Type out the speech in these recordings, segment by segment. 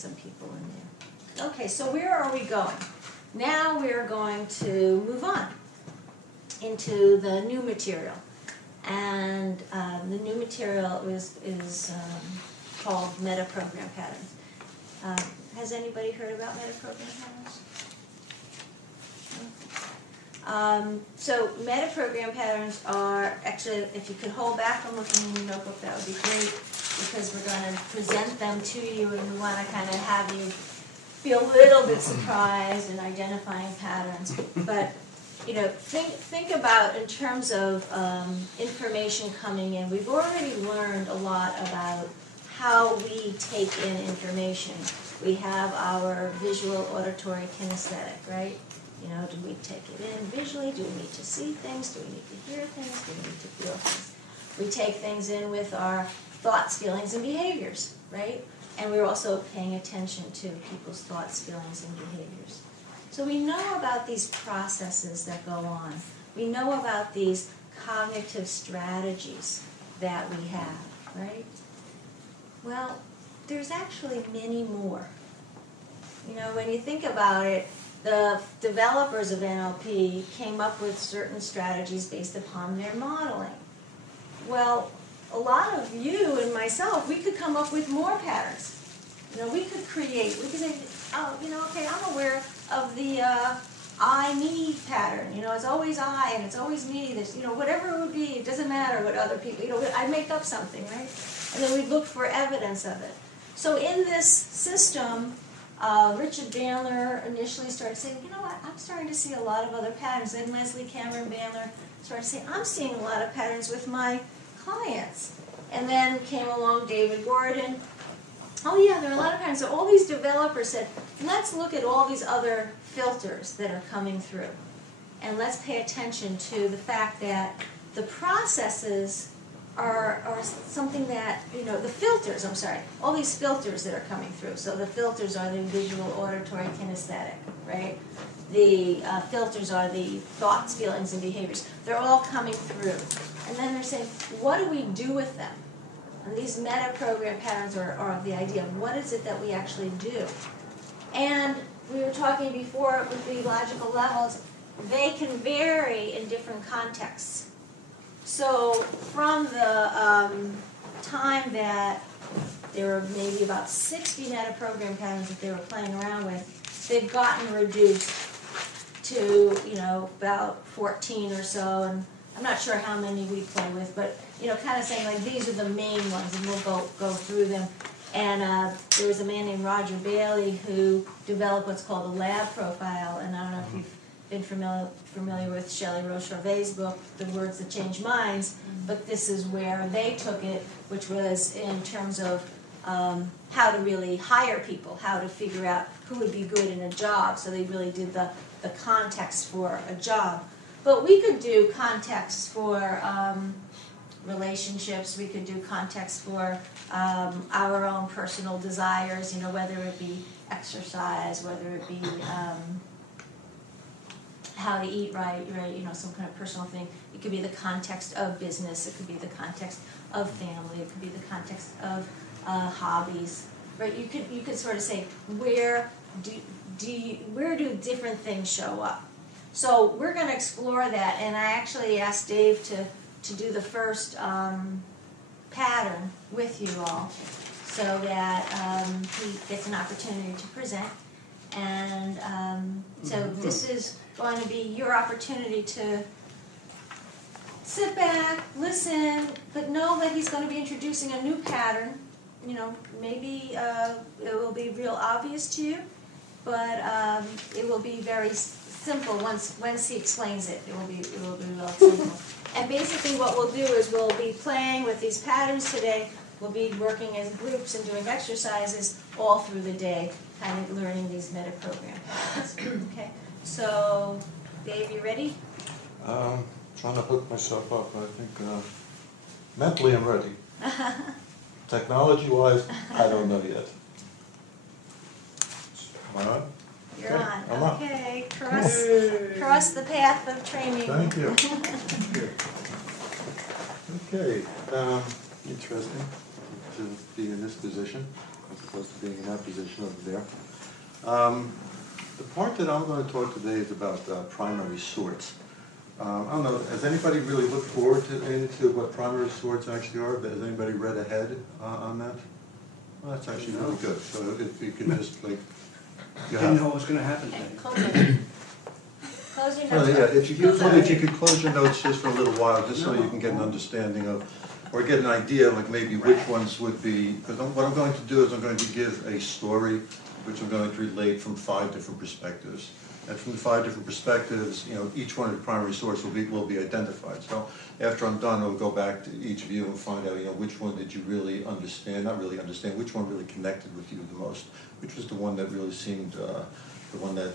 some people in there. Okay, so where are we going? Now we're going to move on into the new material. And the new material is called meta-program patterns. Has anybody heard about meta-program patterns? So meta-program patterns are, actually, if you could hold back from looking in your notebook, that would be great, because we're going to present them to you, and we want to kind of have you feel a little bit surprised in identifying patterns. But you know, think about in terms of information coming in. We've already learned a lot about how we take in information. We have our visual, auditory, kinesthetic, right? You know, do we take it in visually? Do we need to see things? Do we need to hear things? Do we need to feel things? We take things in with our thoughts, feelings, and behaviors, right? And we're also paying attention to people's thoughts, feelings, and behaviors. So we know about these processes that go on. We know about these cognitive strategies that we have, right? Well, there's actually many more. You know, when you think about it, the developers of NLP came up with certain strategies based upon their modeling. Well, a lot of you and myself, we could come up with more patterns. You know, we could say, oh, you know, okay, I'm aware of the I-me pattern. You know, it's always I and it's always me. There's, you know, whatever it would be, it doesn't matter what other people, you know, I make up something, right? And then we look for evidence of it. So in this system, Richard Bandler initially started saying, you know what, I'm starting to see a lot of other patterns. Then Leslie Cameron Bandler started saying, I'm seeing a lot of patterns with my clients. And then came along David Gordon. Oh yeah, there are a lot of patterns. So all these developers said, let's look at all these other filters that are coming through. And let's pay attention to the fact that the processes are something that, you know, the filters, I'm sorry, all these filters that are coming through. So the filters are the visual, auditory, kinesthetic, right? The filters are the thoughts, feelings, and behaviors. They're all coming through. And then they're saying, what do we do with them? And these meta-program patterns are the idea of what is it that we actually do. And we were talking before with the logical levels, they can vary in different contexts. So from the time that there were maybe about 60 meta-program patterns that they were playing around with, they've gotten reduced to, you know, about 14 or so, and I'm not sure how many we play with, but, you know, kind of saying, like, these are the main ones, and we'll go through them. And there was a man named Roger Bailey who developed what's called a lab profile, and I don't know if you've been familiar with Shelley Roche-Harvey's book, The Words That Change Minds, but this is where they took it, which was in terms of how to really hire people, how to figure out who would be good in a job, so they really did the context for a job. But we could do context for relationships, we could do context for our own personal desires, you know, whether it be exercise, whether it be how to eat right, you know, some kind of personal thing. It could be the context of business, it could be the context of family, it could be the context of hobbies, right? You could sort of say, where do different things show up? So we're going to explore that, and I actually asked Dave to do the first pattern with you all, so that he gets an opportunity to present. And so this is going to be your opportunity to sit back, listen, but know that he's going to be introducing a new pattern. You know, maybe it will be real obvious to you, but it will be very simple once he explains it. It will be real simple. And basically what we'll do is we'll be playing with these patterns today. We'll be working as groups and doing exercises all through the day, kind of learning these meta-program patterns. Okay, so Dave, you ready? Trying to hook myself up. I think mentally I'm ready. Technology-wise, I don't know yet. Am I on? You're Okay, on. I'm on. Okay, cross the path of training. Thank you. Okay, interesting to be in this position. as opposed to being in that position over there. The part that I'm going to talk today is about primary sorts. I don't know, has anybody really looked forward into what primary sorts actually are? Has anybody read ahead on that? Well, that's actually really good. So if you could just like... Didn't know what was gonna happen today. Close your Well, notes. yeah, if you could close your notes just for a little while, just so you can get an understanding of, or get an idea, like maybe which ones would be, because what I'm going to do is I'm going to give a story which I'm going to relate from 5 different perspectives. And from the 5 different perspectives, you know, each one of the primary sources will be identified. So after I'm done, I'll go back to each of you and find out, you know, which one did you really understand, not really understand, which one really connected with you the most, which was the one that really seemed, the one that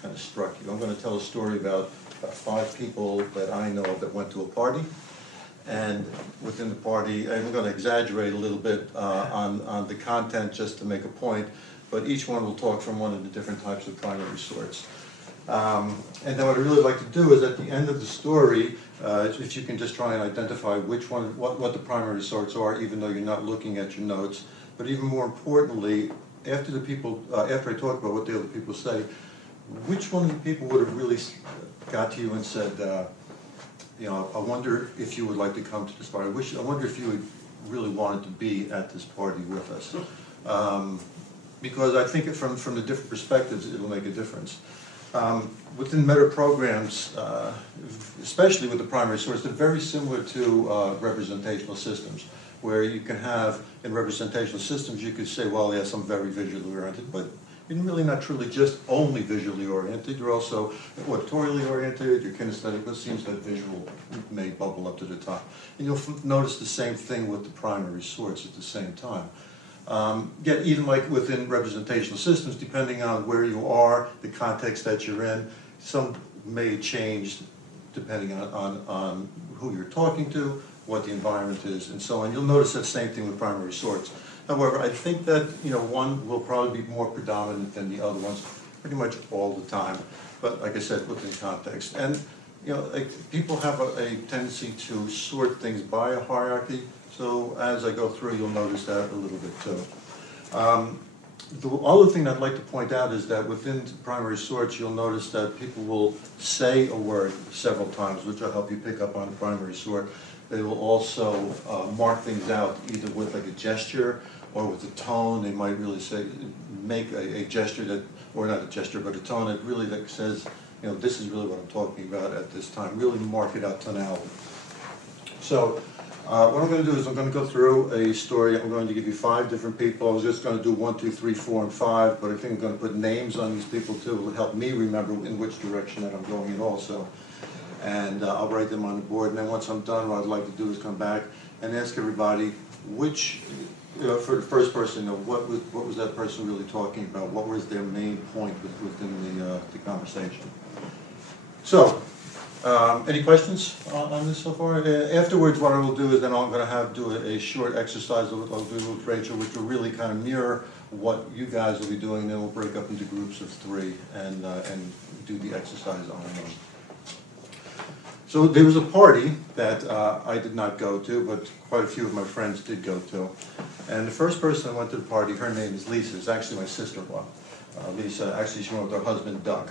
kind of struck you. I'm going to tell a story about 5 people that I know of that went to a party. And within the party, I'm going to exaggerate a little bit on the content just to make a point, but each one will talk from one of the different types of primary sorts. And then what I really like to do is at the end of the story, if you can just try and identify which one, what the primary sorts are, even though you're not looking at your notes. But even more importantly, after the people, after I talk about what the other people say, which one of the people would have really got to you and said, you know, I wonder if you would like to come to this party. I wonder if you would really wanted to be at this party with us. Because I think from the different perspectives, it'll make a difference. Within meta programs, especially with the primary source, they're very similar to representational systems, where you can have, in representational systems, you could say, well, yes, I'm very visually oriented, but you're really not truly just only visually oriented. You're also auditorially oriented, you're kinesthetic, but it seems that visual may bubble up to the top. And you'll notice the same thing with the primary source at the same time. Yet even like within representational systems, depending on where you are, the context that you're in, some may change depending on who you're talking to, what the environment is, and so on. You'll notice that same thing with primary sorts. However, I think that, you know, one will probably be more predominant than the other ones pretty much all the time, but like I said, within context. And, you know, like, people have a tendency to sort things by a hierarchy, so as I go through, you'll notice that a little bit too. The other thing I'd like to point out is that within primary sorts, you'll notice that people will say a word several times, which will help you pick up on the primary sort. They will also mark things out either with like a gesture or with a tone. They might really say, make a gesture that, or not a gesture, but a tone that really that says, you know, this is really what I'm talking about at this time. Really mark it out tonality. So what I'm going to do is I'm going to go through a story. I'm going to give you 5 different people. I was just going to do 1, 2, 3, 4, and 5, but I think I'm going to put names on these people too. It will help me remember in which direction that I'm going in also. And I'll write them on the board, and then once I'm done, what I'd like to do is come back and ask everybody which, for the first person, what was that person really talking about? What was their main point within the conversation? So, any questions on this so far? Afterwards, what I will do is then I'm going to do a short exercise I'll do with Rachel, which will really kind of mirror what you guys will be doing, and then we'll break up into groups of 3 and do the exercise on them. So there was a party that I did not go to, but quite a few of my friends did go to. And the first person that went to the party, her name is Lisa. It's actually my sister-in-law. Lisa, actually she went with her husband, Doug.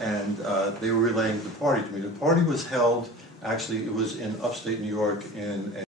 And they were relaying the party to me. The party was held, actually it was in upstate New York in